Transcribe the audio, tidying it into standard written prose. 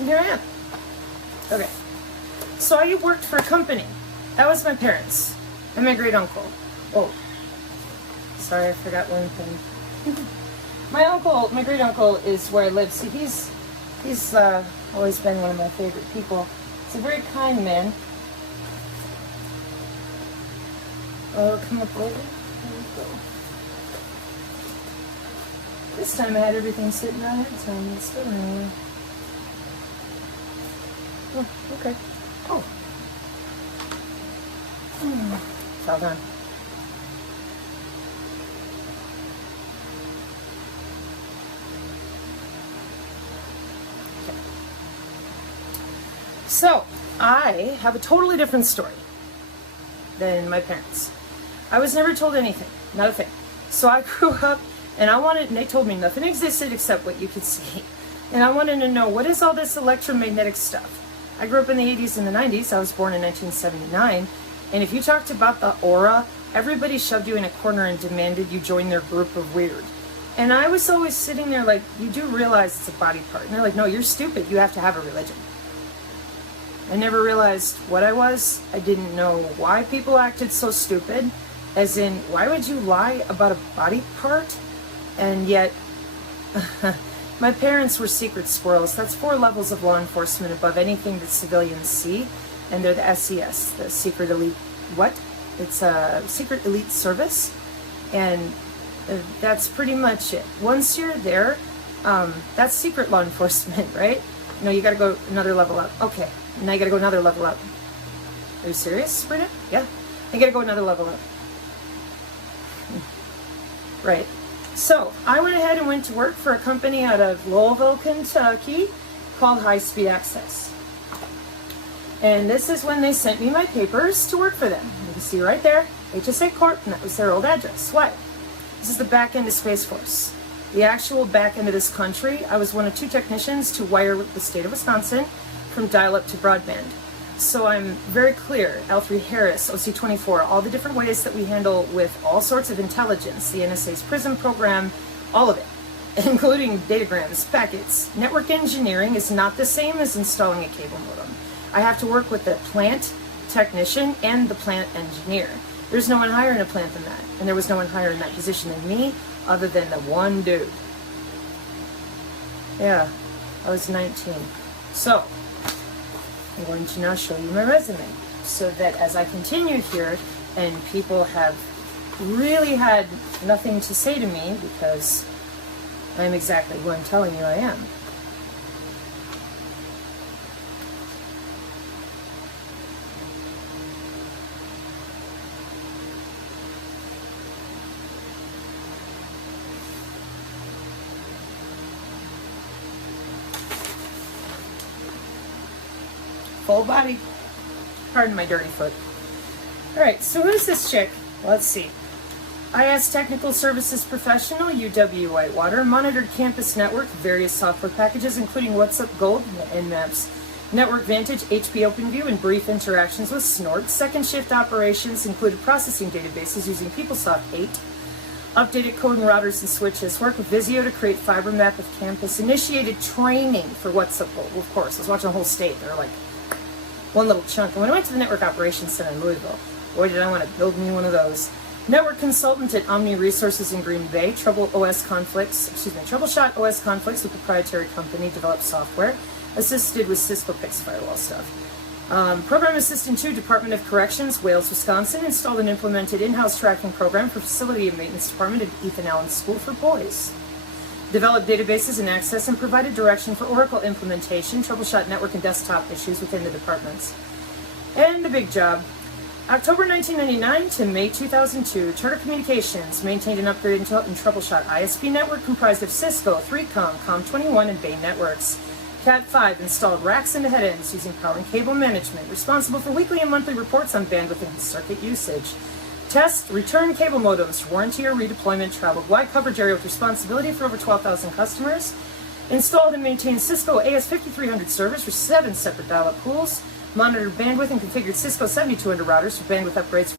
And here I am. Okay. So I worked for a company. That was my parents and my great uncle. Oh, sorry, I forgot one thing. My great uncle is where I live. See, he's always been one of my favorite people. He's a very kind man. Oh, come up later. There we go. This time I had everything sitting out ahead of time. It's still anyway. Oh, okay. Oh. It's all done. Okay. So, I have a totally different story than my parents. I was never told anything, not a thing. So I grew up and they told me nothing existed except what you could see. And I wanted to know, what is all this electromagnetic stuff? I grew up in the 80s and the 90s. I was born in 1979. And if you talked about the aura, everybody shoved you in a corner and demanded you join their group of weird. And I was always sitting there like, you do realize it's a body part. And they're like, no, you're stupid. You have to have a religion. I never realized what I was. I didn't know why people acted so stupid. As in, why would you lie about a body part? And yet, my parents were secret squirrels. That's 4 levels of law enforcement above anything that civilians see. And they're the SES, the Secret Elite, It's a Secret Elite Service. And that's pretty much it. Once you're there, that's secret law enforcement, right? No, you gotta go another level up. Okay, now you gotta go another level up. Are you serious, Sabrina? Yeah. You gotta go another level up. Right. So, I went ahead and went to work for a company out of Louisville, Kentucky called High Speed Access. And this is when they sent me my papers to work for them. You can see right there, HSA Corp, and that was their old address. Why? This is the back end of Space Force. The actual back end of this country. I was one of 2 technicians to wire the state of Wisconsin from dial-up to broadband. So I'm very clear, L3 Harris, OC24, all the different ways that we handle with all sorts of intelligence, the NSA's PRISM program, all of it, including datagrams, packets. Network engineering is not the same as installing a cable modem. I have to work with the plant technician and the plant engineer. There's no one higher in a plant than that, and there was no one higher in that position than me, other than the one dude. Yeah, I was 19. So, I'm going to now show you my resume, so that as I continue here, and people have really had nothing to say to me, because I'm exactly who I'm telling you I am. Full body. Pardon my dirty foot. Alright, so who's this chick? Let's see. IS Technical Services Professional, UW Whitewater, monitored campus network, various software packages, including WhatsUp Gold and Nmaps, Network Vantage, HP OpenView, and brief interactions with Snort. Second shift operations included processing databases using PeopleSoft 8, updated code and routers and switches, worked with Visio to create fiber map of campus, initiated training for WhatsUp Gold. Well, of course, I was watching the whole state. They're like one little chunk. And when I went to the Network Operations Center in Louisville, boy, did I want to build me one of those. Network consultant at Omni Resources in Green Bay, troubleshot OS conflicts with proprietary company developed software, assisted with Cisco PIX firewall stuff. Program assistant to Department of Corrections, Wales, Wisconsin, installed and implemented in-house tracking program for facility and maintenance department at Ethan Allen School for Boys. Developed databases and access and provided direction for Oracle implementation, troubleshot network and desktop issues within the departments. And the big job. October 1999 to May 2002, Charter Communications maintained and upgraded and troubleshot ISP network comprised of Cisco, 3Com, Com21, and Bay networks. Cat5 installed racks into head ends using power and cable management, responsible for weekly and monthly reports on bandwidth and circuit usage. Test, return cable modems for warranty or redeployment, traveled wide coverage area with responsibility for over 12,000 customers. Installed and maintained Cisco AS5300 servers for 7 separate dial-up pools. Monitored bandwidth and configured Cisco 7200 routers for bandwidth upgrades